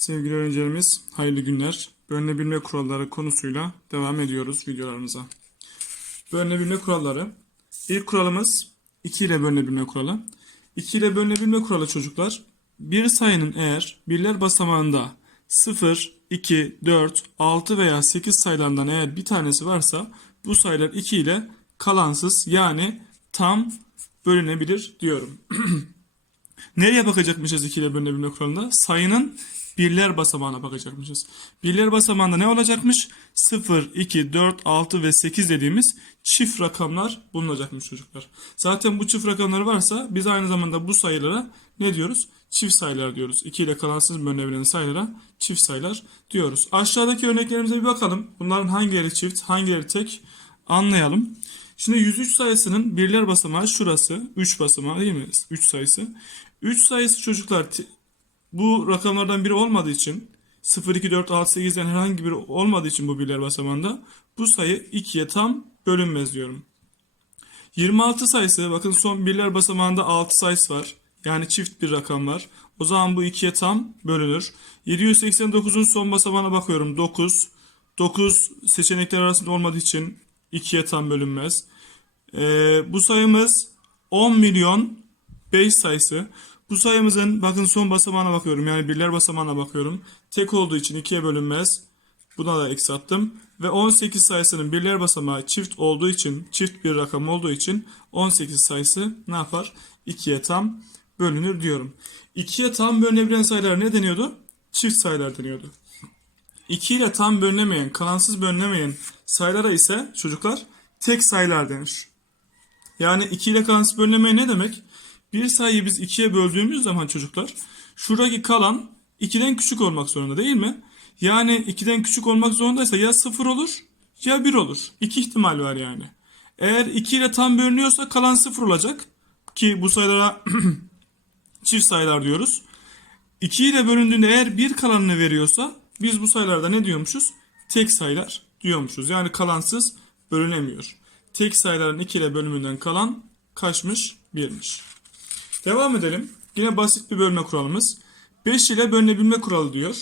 Sevgili öğrencilerimiz, hayırlı günler. Bölünebilme kuralları konusuyla devam ediyoruz videolarımıza. Bölünebilme kuralları. İlk kuralımız 2 ile bölünebilme kuralı. 2 ile bölünebilme kuralı çocuklar, bir sayının eğer birler basamağında 0, 2, 4, 6 veya 8 sayılarından eğer bir tanesi varsa bu sayılar 2 ile kalansız yani tam bölünebilir diyorum. Nereye bakacakmışız 2 ile bölünebilme kuralında? Sayının birler basamağına bakacakmışız. Birler basamağında ne olacakmış? 0, 2, 4, 6 ve 8 dediğimiz çift rakamlar bulunacakmış çocuklar. Zaten bu çift rakamlar varsa biz aynı zamanda bu sayılara ne diyoruz? Çift sayılar diyoruz. 2 ile kalansız bölünebilen sayılara çift sayılar diyoruz. Aşağıdaki örneklerimize bir bakalım. Bunların hangileri çift, hangileri tek anlayalım. Şimdi 103 sayısının birler basamağı şurası. 3 basamağı değil mi? 3 sayısı. 3 sayısı çocuklar bu rakamlardan biri olmadığı için 0, 2, 4, 6, 8'den herhangi biri olmadığı için bu birler basamağında bu sayı 2'ye tam bölünmez diyorum. 26 sayısı bakın son birler basamağında 6 sayısı var. Yani çift bir rakam var. O zaman bu 2'ye tam bölünür. 789'un son basamağına bakıyorum 9. 9 seçenekler arasında olmadığı için 2'ye tam bölünmez. Ee, bu sayımız 10 milyon 5 sayısı. Bu sayımızın bakın son basamağına bakıyorum. Yani birler basamağına bakıyorum. Tek olduğu için 2'ye bölünmez. Buna da eksi attım. Ve 18 sayısının birler basamağı çift olduğu için, çift bir rakam olduğu için 18 sayısı ne yapar? 2'ye tam bölünür diyorum. 2'ye tam bölünebilen sayılar ne deniyordu? Çift sayılar deniyordu. 2 ile tam bölünemeyen, kalansız bölünemeyen sayılara ise çocuklar tek sayılar denir. Yani 2 ile kalansız bölünemeyen ne demek? Bir sayıyı biz 2'ye böldüğümüz zaman çocuklar şuradaki kalan 2'den küçük olmak zorunda değil mi? Yani 2'den küçük olmak zorundaysa ya 0 olur ya 1 olur. İki ihtimal var yani. Eğer 2 ile tam bölünüyorsa kalan 0 olacak. Ki bu sayılara çift sayılar diyoruz. 2 ile bölündüğünde eğer bir kalanını veriyorsa biz bu sayılarda ne diyormuşuz? Tek sayılar diyormuşuz. Yani kalansız bölünemiyor. Tek sayıların 2 ile bölümünden kalan kaçmış? 1'miş. Devam edelim. Yine basit bir bölme kuralımız. 5 ile bölünebilme kuralı diyor.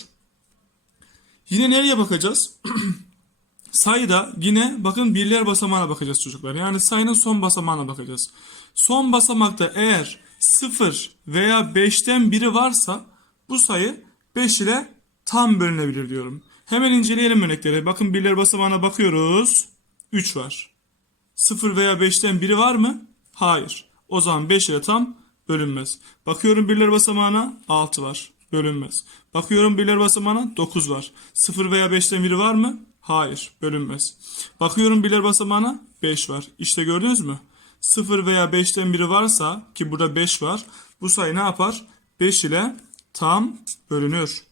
Yine nereye bakacağız? Sayıda yine bakın birler basamağına bakacağız çocuklar. Yani sayının son basamağına bakacağız. Son basamakta eğer 0 veya 5'ten biri varsa bu sayı 5 ile tam bölünebilir diyorum. Hemen inceleyelim örnekleri. Bakın birler basamağına bakıyoruz. 3 var. 0 veya 5'ten biri var mı? Hayır. O zaman 5 ile tam bölünmez. Bakıyorum birler basamağına 6 var. Bölünmez. Bakıyorum birler basamağına 9 var. 0 veya 5'ten biri var mı? Hayır. Bölünmez. Bakıyorum birler basamağına 5 var. İşte gördünüz mü? 0 veya 5'ten biri varsa ki burada 5 var. Bu sayı ne yapar? 5 ile tam bölünür.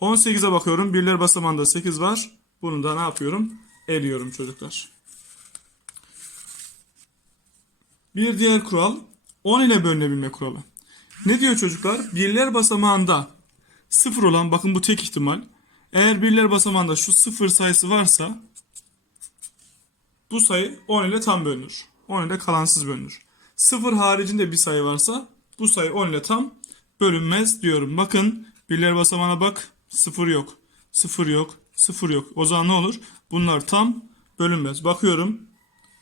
18'e bakıyorum. Birler basamağında 8 var. Bunu da ne yapıyorum? Eliyorum çocuklar. Bir diğer kural 10 ile bölünebilme kuralı. Ne diyor çocuklar? Birler basamağında 0 olan bakın bu tek ihtimal. Eğer birler basamağında şu 0 sayısı varsa bu sayı 10 ile tam bölünür. 10 ile kalansız bölünür. 0 haricinde bir sayı varsa bu sayı 10 ile tam bölünmez diyorum. Bakın birler basamağına bak 0 yok. 0 yok. 0 yok. O zaman ne olur? Bunlar tam bölünmez. Bakıyorum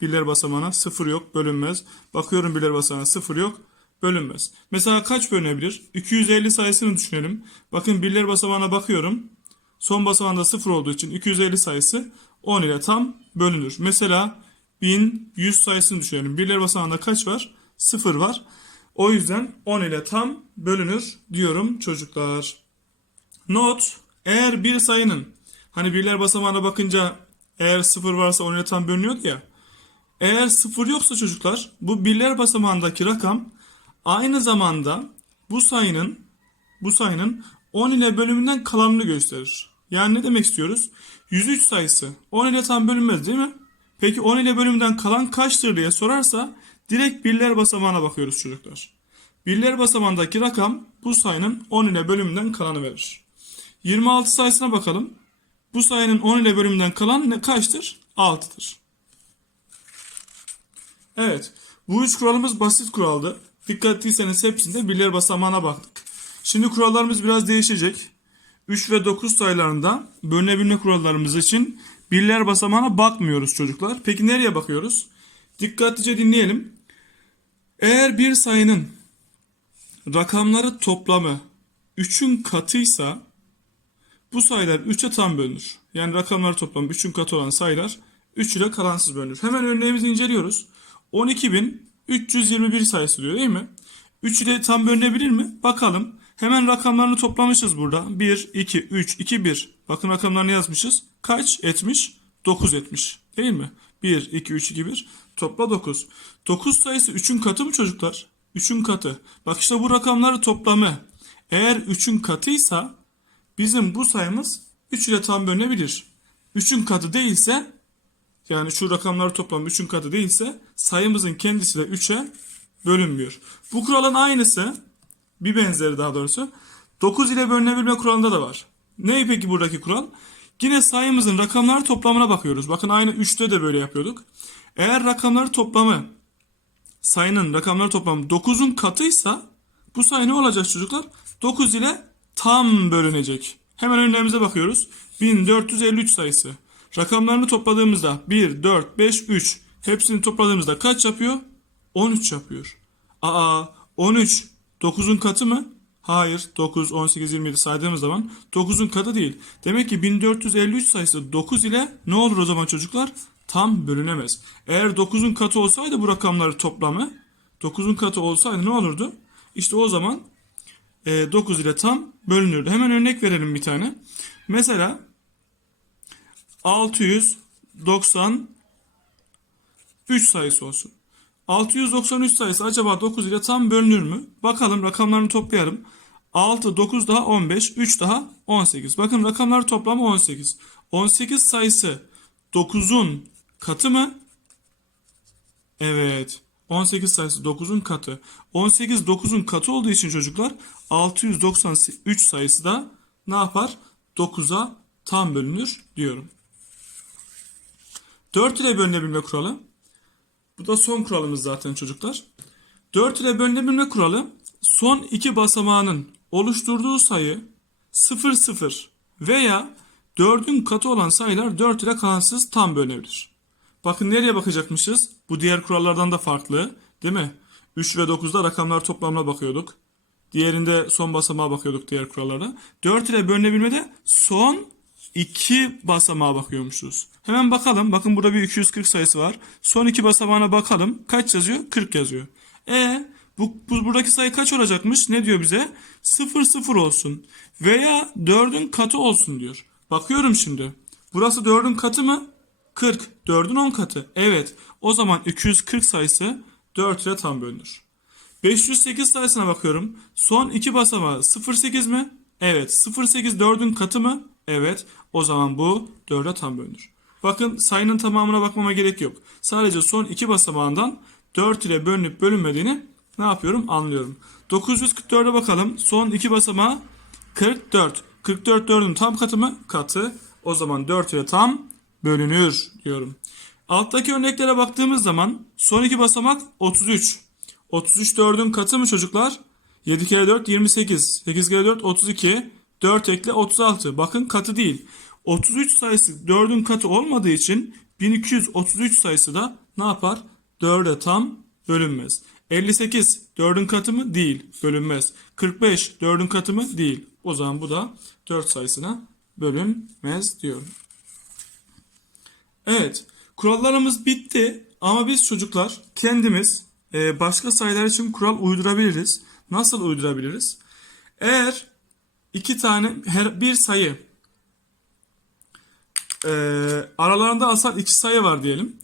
birler basamağına 0 yok bölünmez. Bakıyorum birler basamağına 0 yok bölünmez. Mesela kaç bölünebilir? 250 sayısını düşünelim. Bakın birler basamağına bakıyorum. Son basamağında 0 olduğu için 250 sayısı 10 ile tam bölünür. Mesela 1100 sayısını düşünelim. Birler basamağında kaç var? 0 var. O yüzden 10 ile tam bölünür diyorum çocuklar. Not eğer bir sayının hani birler basamağına bakınca eğer 0 varsa 10 ile tam bölünüyordu ya. Eğer 0 yoksa çocuklar bu birler basamağındaki rakam aynı zamanda bu sayının bu sayının 10 ile bölümünden kalanını gösterir. Yani ne demek istiyoruz? 103 sayısı 10 ile tam bölünmez değil mi? Peki 10 ile bölümden kalan kaçtır diye sorarsa direkt birler basamağına bakıyoruz çocuklar. Birler basamağındaki rakam bu sayının 10 ile bölümünden kalanı verir. 26 sayısına bakalım. Bu sayının 10 ile bölümünden kalan ne kaçtır? 6'dır. Evet. Bu üç kuralımız basit kuraldı. Dikkat ettiyseniz hepsinde birler basamağına baktık. Şimdi kurallarımız biraz değişecek. 3 ve 9 sayılarında bölünebilme kurallarımız için birler basamağına bakmıyoruz çocuklar. Peki nereye bakıyoruz? Dikkatlice dinleyelim. Eğer bir sayının rakamları toplamı 3'ün katıysa bu sayılar 3'e tam bölünür. Yani rakamları toplamı 3'ün katı olan sayılar 3 ile kalansız bölünür. Hemen örneğimizi inceliyoruz. 12.321 sayısı diyor değil mi? 3 ile tam bölünebilir mi? Bakalım. Hemen rakamlarını toplamışız burada. 1, 2, 3, 2, 1. Bakın rakamlarını yazmışız. Kaç etmiş? 9 etmiş. Değil mi? 1, 2, 3, 2, 1. Topla 9. 9 sayısı 3'ün katı mı çocuklar? 3'ün katı. Bak işte bu rakamları toplamı. Eğer 3'ün katıysa bizim bu sayımız 3 ile tam bölünebilir. 3'ün katı değilse yani şu rakamları toplam 3'ün katı değilse sayımızın kendisi de 3'e bölünmüyor. Bu kuralın aynısı bir benzeri daha doğrusu 9 ile bölünebilme kuralında da var. Ne peki buradaki kural? Yine sayımızın rakamları toplamına bakıyoruz. Bakın aynı 3'te de böyle yapıyorduk. Eğer rakamları toplamı sayının rakamları toplamı 9'un katıysa bu sayı ne olacak çocuklar? 9 ile tam bölünecek. Hemen örneğimize bakıyoruz. 1453 sayısı. Rakamlarını topladığımızda 1, 4, 5, 3 hepsini topladığımızda kaç yapıyor? 13 yapıyor. Aa 13 9'un katı mı? Hayır 9, 18, 27 saydığımız zaman 9'un katı değil. Demek ki 1453 sayısı 9 ile ne olur o zaman çocuklar? Tam bölünemez. Eğer 9'un katı olsaydı bu rakamları toplamı 9'un katı olsaydı ne olurdu? İşte o zaman e, 9 ile tam bölünürdü. Hemen örnek verelim bir tane. Mesela 693 sayısı olsun. 693 sayısı acaba 9 ile tam bölünür mü? Bakalım rakamlarını toplayalım. 6, 9 daha 15, 3 daha 18. Bakın rakamlar toplamı 18. 18 sayısı 9'un katı mı? Evet. 18 sayısı 9'un katı. 18 9'un katı olduğu için çocuklar 693 sayısı da ne yapar? 9'a tam bölünür diyorum. 4 ile bölünebilme kuralı. Bu da son kuralımız zaten çocuklar. 4 ile bölünebilme kuralı son iki basamağının oluşturduğu sayı 0 0 veya 4'ün katı olan sayılar 4 ile kalansız tam bölünebilir. Bakın nereye bakacakmışız? Bu diğer kurallardan da farklı değil mi? 3 ve 9'da rakamlar toplamına bakıyorduk. Diğerinde son basamağa bakıyorduk diğer kurallarda. 4 ile bölünebilmede son 2 basamağa bakıyormuşuz. Hemen bakalım. Bakın burada bir 240 sayısı var. Son iki basamağına bakalım. Kaç yazıyor? 40 yazıyor. E bu, bu buradaki sayı kaç olacakmış? Ne diyor bize? 0 0 olsun. Veya 4'ün katı olsun diyor. Bakıyorum şimdi. Burası 4'ün katı mı? 40. 4'ün 10 katı. Evet. O zaman 240 sayısı 4 ile tam bölünür. 508 sayısına bakıyorum. Son iki basamağı 08 mi? Evet. 08 4'ün katı mı? Evet. O zaman bu 4'e tam bölünür. Bakın sayının tamamına bakmama gerek yok. Sadece son iki basamağından 4 ile bölünüp bölünmediğini ne yapıyorum? Anlıyorum. 944'e bakalım. Son iki basamağı 44. 44 4'ün tam katı mı? Katı. O zaman 4 ile tam bölünür diyorum. Alttaki örneklere baktığımız zaman son iki basamak 33. 33 4'ün katı mı çocuklar? 7 kere 4 28. 8 kere 4 32. 4 ekle 36. Bakın katı değil. 33 sayısı 4'ün katı olmadığı için 1233 sayısı da ne yapar? 4'e tam bölünmez. 58 4'ün katı mı? Değil. Bölünmez. 45 4'ün katı mı? Değil. O zaman bu da 4 sayısına bölünmez diyorum. Evet. Kurallarımız bitti. Ama biz çocuklar kendimiz e, başka sayılar için kural uydurabiliriz. Nasıl uydurabiliriz? Eğer iki tane her bir sayı e, aralarında asal iki sayı var diyelim.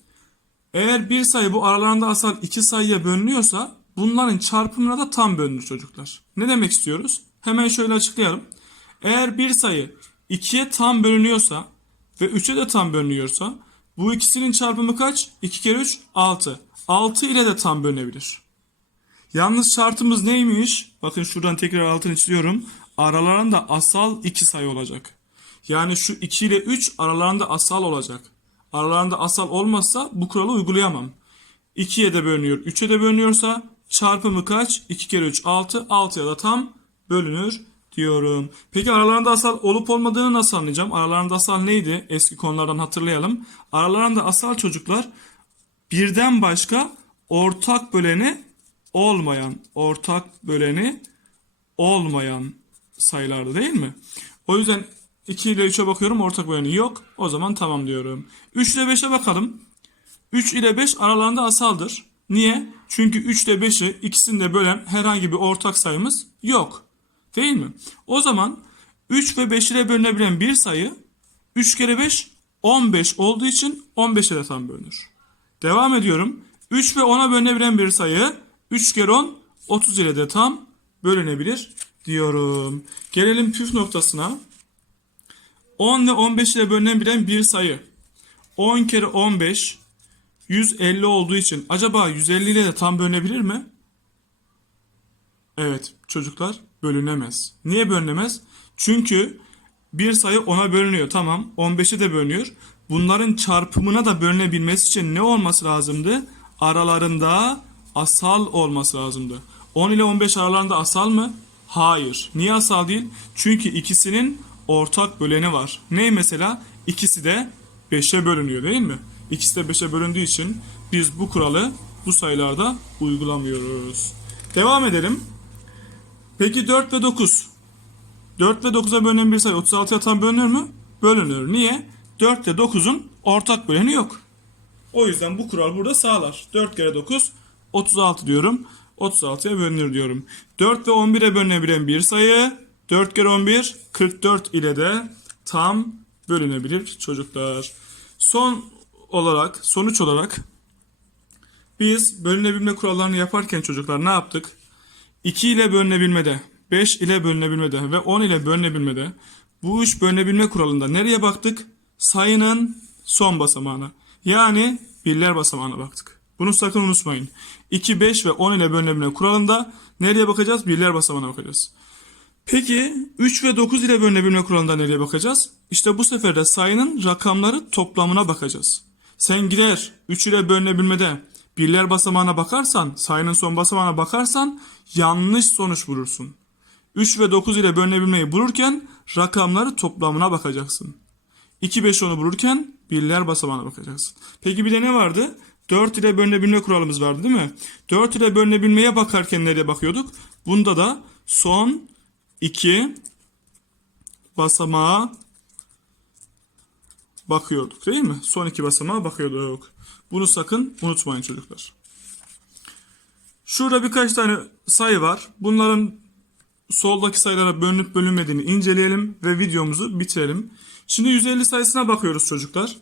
Eğer bir sayı bu aralarında asal iki sayıya bölünüyorsa bunların çarpımına da tam bölünür çocuklar. Ne demek istiyoruz? Hemen şöyle açıklayalım. Eğer bir sayı ikiye tam bölünüyorsa ve üçe de tam bölünüyorsa bu ikisinin çarpımı kaç? 2 kere 3 6. 6 ile de tam bölünebilir. Yalnız şartımız neymiş? Bakın şuradan tekrar altını çiziyorum. Aralarında asal iki sayı olacak. Yani şu 2 ile 3 aralarında asal olacak. Aralarında asal olmazsa bu kuralı uygulayamam. 2'ye de bölünüyor. 3'e de bölünüyorsa çarpımı kaç? 2 kere 3 6. 6'ya da tam bölünür diyorum. Peki aralarında asal olup olmadığını nasıl anlayacağım? Aralarında asal neydi? Eski konulardan hatırlayalım. Aralarında asal çocuklar birden başka ortak böleni olmayan, ortak böleni olmayan sayılardı değil mi? O yüzden 2 ile 3'e bakıyorum ortak böleni yok. O zaman tamam diyorum. 3 ile 5'e bakalım. 3 ile 5 aralarında asaldır. Niye? Çünkü 3 ile 5'i ikisini de bölen herhangi bir ortak sayımız yok. Değil mi? O zaman 3 ve 5 ile bölünebilen bir sayı 3 kere 5 15 olduğu için 15'e de tam bölünür. Devam ediyorum. 3 ve 10'a bölünebilen bir sayı 3 kere 10 30 ile de tam bölünebilir diyorum. Gelelim püf noktasına. 10 ve 15 ile bölünebilen bir sayı. 10 kere 15 150 olduğu için acaba 150 ile de tam bölünebilir mi? Evet çocuklar bölünemez. Niye bölünemez? Çünkü bir sayı 10'a bölünüyor tamam 15'e de bölünüyor. Bunların çarpımına da bölünebilmesi için ne olması lazımdı? Aralarında asal olması lazımdı. 10 ile 15 aralarında asal mı? Hayır. Niye asal değil? Çünkü ikisinin ortak böleni var. Ne mesela? İkisi de 5'e bölünüyor değil mi? İkisi de 5'e bölündüğü için biz bu kuralı bu sayılarda uygulamıyoruz. Devam edelim. Peki 4 ve 9. 4 ve 9'a bölünen bir sayı 36'ya tam bölünür mü? Bölünür. Niye? 4 ile 9'un ortak böleni yok. O yüzden bu kural burada sağlar. 4 kere 9 36 diyorum. 36'ya bölünür diyorum. 4 ve 11'e bölünebilen bir sayı 4 kere 11 44 ile de tam bölünebilir çocuklar. Son olarak sonuç olarak biz bölünebilme kurallarını yaparken çocuklar ne yaptık? 2 ile bölünebilmede, 5 ile bölünebilmede ve 10 ile bölünebilmede bu üç bölünebilme kuralında nereye baktık? Sayının son basamağına. Yani birler basamağına baktık. Bunu sakın unutmayın. 2, 5 ve 10 ile bölünebilme kuralında nereye bakacağız? Birler basamağına bakacağız. Peki 3 ve 9 ile bölünebilme kuralında nereye bakacağız? İşte bu sefer de sayının rakamları toplamına bakacağız. Sen gider 3 ile bölünebilmede birler basamağına bakarsan, sayının son basamağına bakarsan yanlış sonuç bulursun. 3 ve 9 ile bölünebilmeyi bulurken rakamları toplamına bakacaksın. 2, 5, 10'u bulurken birler basamağına bakacaksın. Peki bir de ne vardı? 4 ile bölünebilme kuralımız vardı değil mi? 4 ile bölünebilmeye bakarken nereye bakıyorduk? Bunda da son 2 basamağa bakıyorduk değil mi? Son iki basamağa bakıyorduk. Bunu sakın unutmayın çocuklar. Şurada birkaç tane sayı var. Bunların soldaki sayılara bölünüp bölünmediğini inceleyelim ve videomuzu bitirelim. Şimdi 150 sayısına bakıyoruz çocuklar.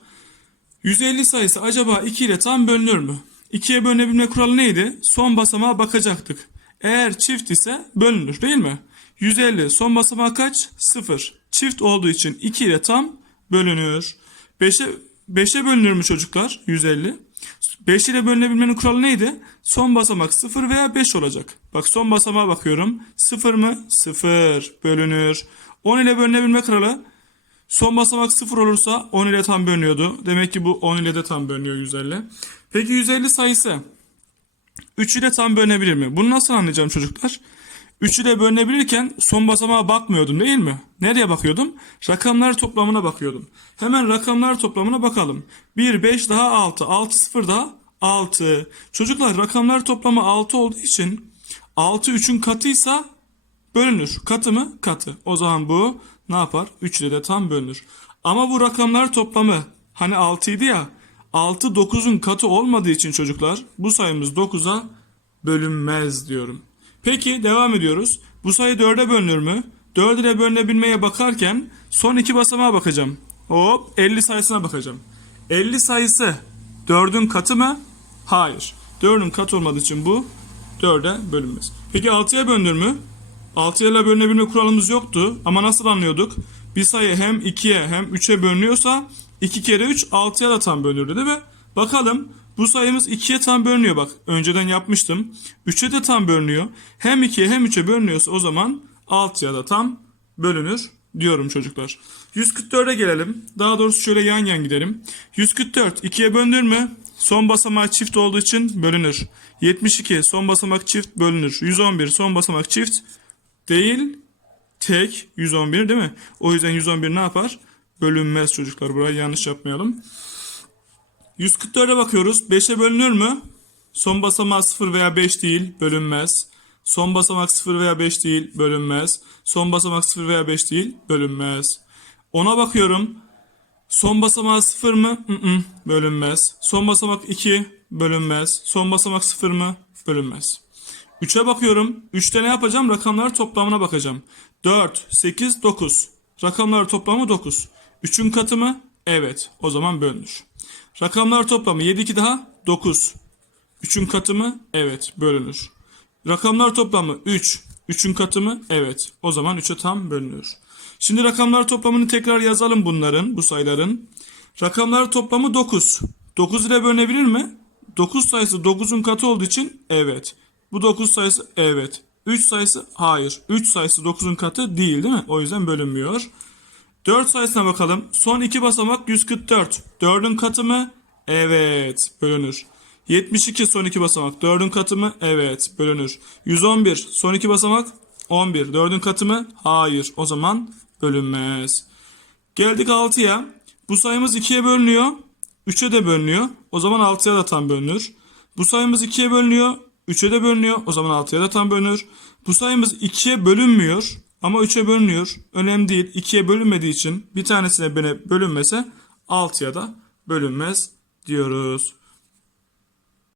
150 sayısı acaba 2 ile tam bölünür mü? 2'ye bölünebilme kuralı neydi? Son basamağa bakacaktık. Eğer çift ise bölünür değil mi? 150 son basamağı kaç? 0. Çift olduğu için 2 ile tam bölünür. 5'e 5'e bölünür mü çocuklar? 150. 5 ile bölünebilmenin kuralı neydi? Son basamak 0 veya 5 olacak. Bak son basamağa bakıyorum. 0 mı? 0 bölünür. 10 ile bölünebilme kuralı Son basamak 0 olursa 10 ile tam bölünüyordu. Demek ki bu 10 ile de tam bölünüyor 150. Peki 150 sayısı 3 ile tam bölünebilir mi? Bunu nasıl anlayacağım çocuklar? 3 ile bölünebilirken son basamağa bakmıyordum değil mi? Nereye bakıyordum? Rakamlar toplamına bakıyordum. Hemen rakamlar toplamına bakalım. 1, 5 daha 6. 6, 0 daha 6. Çocuklar rakamlar toplamı 6 olduğu için 6 3'ün katıysa bölünür. Katı mı? Katı. O zaman bu ne yapar? 3 ile de tam bölünür. Ama bu rakamlar toplamı hani 6 idi ya 6 9'un katı olmadığı için çocuklar bu sayımız 9'a bölünmez diyorum. Peki devam ediyoruz. Bu sayı 4'e bölünür mü? 4 ile bölünebilmeye bakarken son iki basamağa bakacağım. Hop 50 sayısına bakacağım. 50 sayısı 4'ün katı mı? Hayır. 4'ün katı olmadığı için bu 4'e bölünmez. Peki 6'ya bölünür mü? 6 ile bölünebilme kuralımız yoktu ama nasıl anlıyorduk? Bir sayı hem 2'ye hem 3'e bölünüyorsa 2 kere 3 6'ya da tam bölünürdü değil mi? Bakalım bu sayımız 2'ye tam bölünüyor bak. Önceden yapmıştım. 3'e de tam bölünüyor. Hem 2'ye hem 3'e bölünüyorsa o zaman 6'ya da tam bölünür diyorum çocuklar. 144'e gelelim. Daha doğrusu şöyle yan yan gidelim. 144 2'ye bölünür mü? Son basamağı çift olduğu için bölünür. 72 son basamak çift bölünür. 111 son basamak çift değil tek 111 değil mi? O yüzden 111 ne yapar? Bölünmez çocuklar. Burayı yanlış yapmayalım. 144'e bakıyoruz. 5'e bölünür mü? Son basamağı 0 veya 5 değil. Bölünmez. Son basamak 0 veya 5 değil. Bölünmez. Son basamak 0 veya 5 değil. Bölünmez. 10'a bakıyorum. Son basamağı 0 mı? Mm-mm, bölünmez. Son basamak 2 bölünmez. Son basamak 0 mı? Bölünmez. 3'e bakıyorum. 3'te ne yapacağım? Rakamlar toplamına bakacağım. 4, 8, 9. Rakamlar toplamı 9. 3'ün katı mı? Evet. O zaman bölünür. Rakamlar toplamı 7 2 daha 9. 3'ün katı mı? Evet. Bölünür. Rakamlar toplamı 3. 3'ün katı mı? Evet. O zaman 3'e tam bölünür. Şimdi rakamlar toplamını tekrar yazalım bunların, bu sayıların. Rakamlar toplamı 9. 9 ile bölünebilir mi? 9 sayısı 9'un katı olduğu için evet. Bu 9 sayısı evet. 3 sayısı hayır. 3 sayısı 9'un katı değil değil mi? O yüzden bölünmüyor. 4 sayısına bakalım. Son iki basamak 144. 4'ün katı mı? Evet. Bölünür. 72 son iki basamak. 4'ün katı mı? Evet. Bölünür. 111 son iki basamak. 11. 4'ün katı mı? Hayır. O zaman bölünmez. Geldik 6'ya. Bu sayımız 2'ye bölünüyor. 3'e de bölünüyor. O zaman 6'ya da tam bölünür. Bu sayımız 2'ye bölünüyor. 3'e de bölünüyor. O zaman 6'ya da tam bölünür. Bu sayımız 2'ye bölünmüyor. Ama 3'e bölünüyor. Önemli değil. 2'ye bölünmediği için bir tanesine bölünmese 6'ya da bölünmez diyoruz.